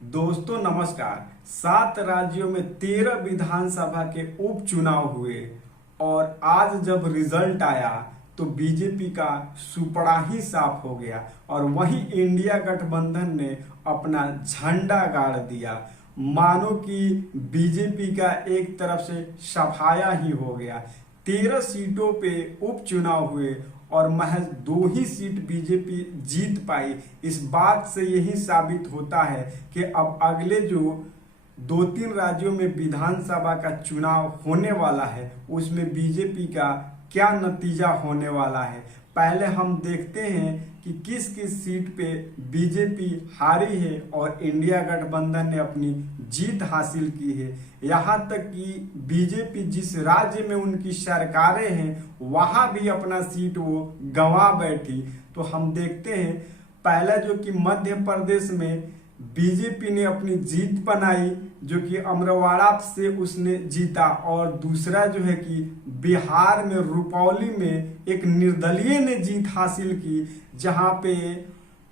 दोस्तों नमस्कार। 7 राज्यों में 13 विधानसभा के उपचुनाव हुए और आज जब रिजल्ट आया तो बीजेपी का सुपड़ा ही साफ हो गया और वहीं इंडिया गठबंधन ने अपना झंडा गाड़ दिया। मानो कि बीजेपी का एक तरफ से सफाया ही हो गया। 13 सीटों पे उपचुनाव हुए और महज 2 ही सीट बीजेपी जीत पाई। इस बात से यही साबित होता है कि अब अगले जो 2-3 राज्यों में विधानसभा का चुनाव होने वाला है उसमें बीजेपी का क्या नतीजा होने वाला है। पहले हम देखते हैं कि किस किस सीट पे बीजेपी हारी है और इंडिया गठबंधन ने अपनी जीत हासिल की है। यहाँ तक कि बीजेपी जिस राज्य में उनकी सरकारें हैं वहां भी अपना सीट वो गंवा बैठी। तो हम देखते हैं पहला जो कि मध्य प्रदेश में बीजेपी ने अपनी जीत बनाई जो कि अमरवाड़ा से उसने जीता, और दूसरा जो है कि बिहार में रुपौली में एक निर्दलीय ने जीत हासिल की, जहां पे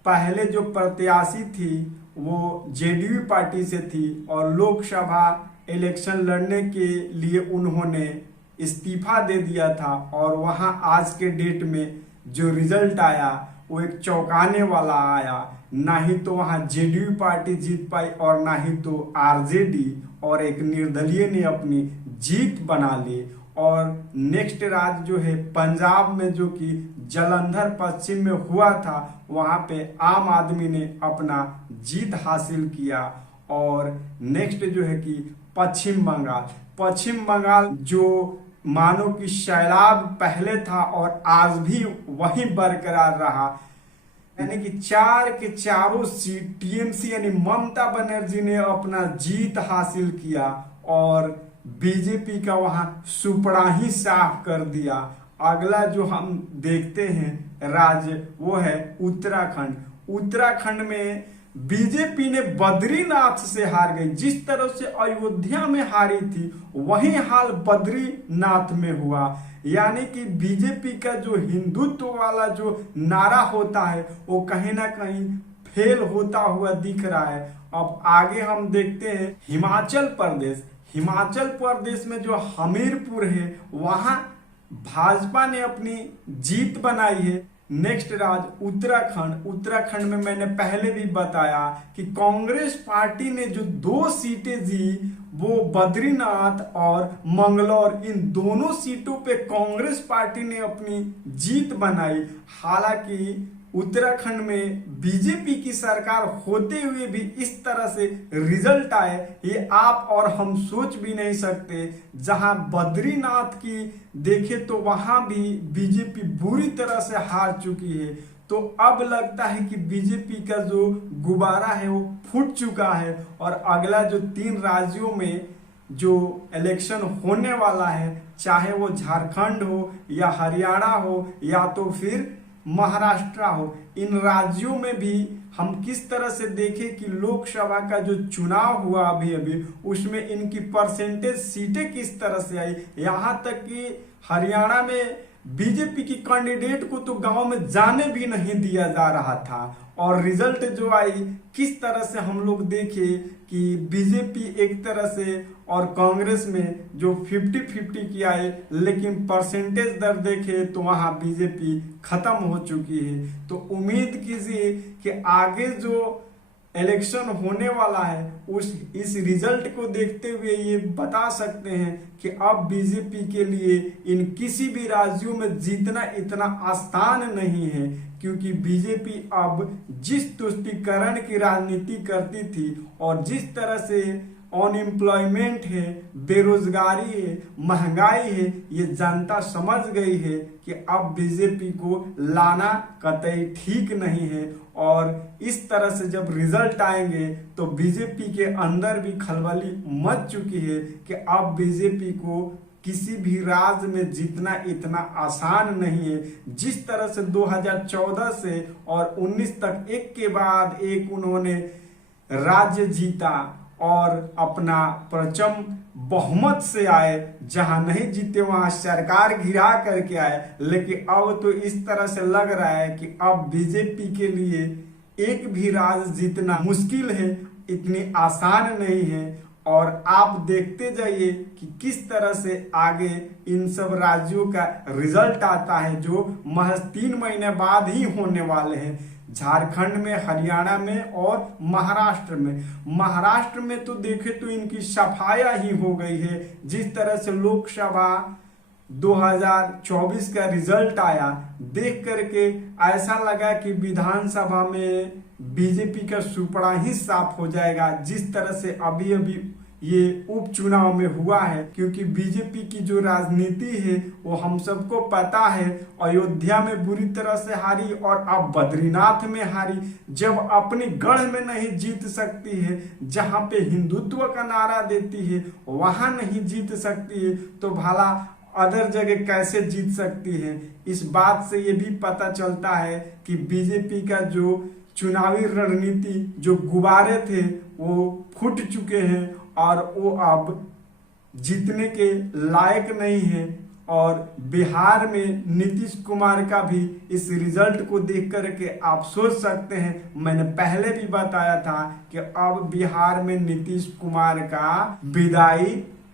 पहले जो प्रत्याशी थी वो जेडीयू पार्टी से थी और लोकसभा इलेक्शन लड़ने के लिए उन्होंने इस्तीफा दे दिया था। और वहां आज के डेट में जो रिजल्ट आया वो एक चौंकाने वाला आया। ना ही तो वहां जेडीयू पार्टी जीत पाई और ना ही तो आरजेडी, और एक निर्दलीय ने अपनी जीत बना ली। और नेक्स्ट राज्य जो है पंजाब में जो कि जालंधर पश्चिम में हुआ था वहां पे आम आदमी ने अपना जीत हासिल किया। और नेक्स्ट जो है कि पश्चिम बंगाल जो मानो कि सैलाब पहले था और आज भी वही बरकरार रहा, यानी कि 4 के चारों सीट टीएमसी यानी ममता बनर्जी ने अपना जीत हासिल किया और बीजेपी का वहां सुपड़ा ही साफ कर दिया। अगला जो हम देखते हैं राज्य वो है उत्तराखंड में बीजेपी ने बद्रीनाथ से हार गई। जिस तरह से अयोध्या में हारी थी वही हाल बद्रीनाथ में हुआ। यानी कि बीजेपी का जो हिंदुत्व वाला जो नारा होता है वो कहीं ना कहीं फेल होता हुआ दिख रहा है। अब आगे हम देखते हैं हिमाचल प्रदेश में जो हमीरपुर है वहां भाजपा ने अपनी जीत बनाई है। नेक्स्ट राज्य उत्तराखंड में मैंने पहले भी बताया कि कांग्रेस पार्टी ने जो 2 सीटें जी वो बद्रीनाथ और मंगलौर, इन दोनों सीटों पे कांग्रेस पार्टी ने अपनी जीत बनाई। हालांकि उत्तराखंड में बीजेपी की सरकार होते हुए भी इस तरह से रिजल्ट आए ये आप और हम सोच भी नहीं सकते। जहां बद्रीनाथ की देखे तो वहां भी बीजेपी बुरी तरह से हार चुकी है। तो अब लगता है कि बीजेपी का जो गुब्बारा है वो फूट चुका है और अगला जो 3 राज्यों में जो इलेक्शन होने वाला है, चाहे वो झारखंड हो या हरियाणा हो या तो फिर महाराष्ट्र हो, इन राज्यों में भी हम किस तरह से देखें कि लोकसभा का जो चुनाव हुआ अभी उसमें इनकी परसेंटेज सीटें किस तरह से आई। यहाँ तक कि हरियाणा में बीजेपी की कैंडिडेट को तो गांव में जाने भी नहीं दिया जा रहा था और रिजल्ट जो आई किस तरह से हम लोग देखे कि बीजेपी एक तरह से और कांग्रेस में जो 50-50 की आए, लेकिन परसेंटेज दर देखे तो वहां बीजेपी खत्म हो चुकी है। तो उम्मीद कीजिए कि आगे जो इलेक्शन होने वाला है इस रिजल्ट को देखते हुए ये बता सकते हैं कि अब बीजेपी के लिए इन किसी भी राज्यों में जीतना इतना आसान नहीं है, क्योंकि बीजेपी अब जिस तुष्टीकरण की राजनीति करती थी और जिस तरह से अनएम्प्लॉयमेंट है, बेरोजगारी है, महंगाई है, ये जनता समझ गई है कि अब बीजेपी को लाना कतई ठीक नहीं है। और इस तरह से जब रिजल्ट आएंगे तो बीजेपी के अंदर भी खलबली मच चुकी है कि अब बीजेपी को किसी भी राज्य में जीतना इतना आसान नहीं है। जिस तरह से 2014 से और 19 तक एक के बाद एक उन्होंने राज्य जीता और अपना प्रचंड बहुमत से आए, जहां नहीं जीते वहां सरकार गिरा करके आए। लेकिन अब तो इस तरह से लग रहा है कि अब बीजेपी के लिए एक भी राज्य जीतना मुश्किल है इतनी आसान नहीं है और आप देखते जाइए कि किस तरह से आगे इन सब राज्यों का रिजल्ट आता है जो महज 3 महीने बाद ही होने वाले हैं। झारखंड में, हरियाणा में और महाराष्ट्र में तो देखे तो इनकी सफाया ही हो गई है। जिस तरह से लोकसभा 2024 का रिजल्ट आया, देख करके ऐसा लगा कि विधानसभा में बीजेपी का सुपड़ा ही साफ हो जाएगा। जिस तरह से अभी अभी ये उपचुनाव में हुआ है, क्योंकि बीजेपी की जो राजनीति है वो हम सबको पता है। अयोध्या में बुरी तरह से हारी और अब बद्रीनाथ में हारी। जब अपने गढ़ में नहीं जीत सकती है, जहां पे हिंदुत्व का नारा देती है वहां नहीं जीत सकती है, तो भला अदर जगह कैसे जीत सकती है। इस बात से ये भी पता चलता है कि बीजेपी का जो चुनावी रणनीति, जो गुब्बारे थे वो फूट चुके हैं और वो अब जीतने के लायक नहीं है। और बिहार में नीतीश कुमार का भी इस रिजल्ट को देख करके आप सोच सकते हैं, मैंने पहले भी बताया था कि अब बिहार में नीतीश कुमार का विदाई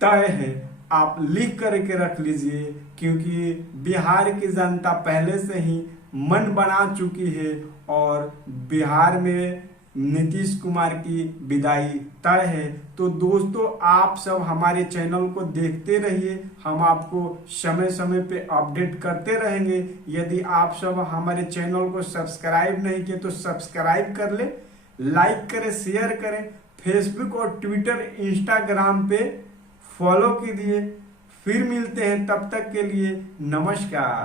तय है। आप लिख करके रख लीजिए, क्योंकि बिहार की जनता पहले से ही मन बना चुकी है और बिहार में नीतीश कुमार की विदाई तय है। तो दोस्तों, आप सब हमारे चैनल को देखते रहिए, हम आपको समय समय पे अपडेट करते रहेंगे। यदि आप सब हमारे चैनल को सब्सक्राइब नहीं किए तो सब्सक्राइब कर ले, लाइक करें, शेयर करें, फेसबुक और ट्विटर, इंस्टाग्राम पे फॉलो कीजिए। फिर मिलते हैं, तब तक के लिए नमस्कार।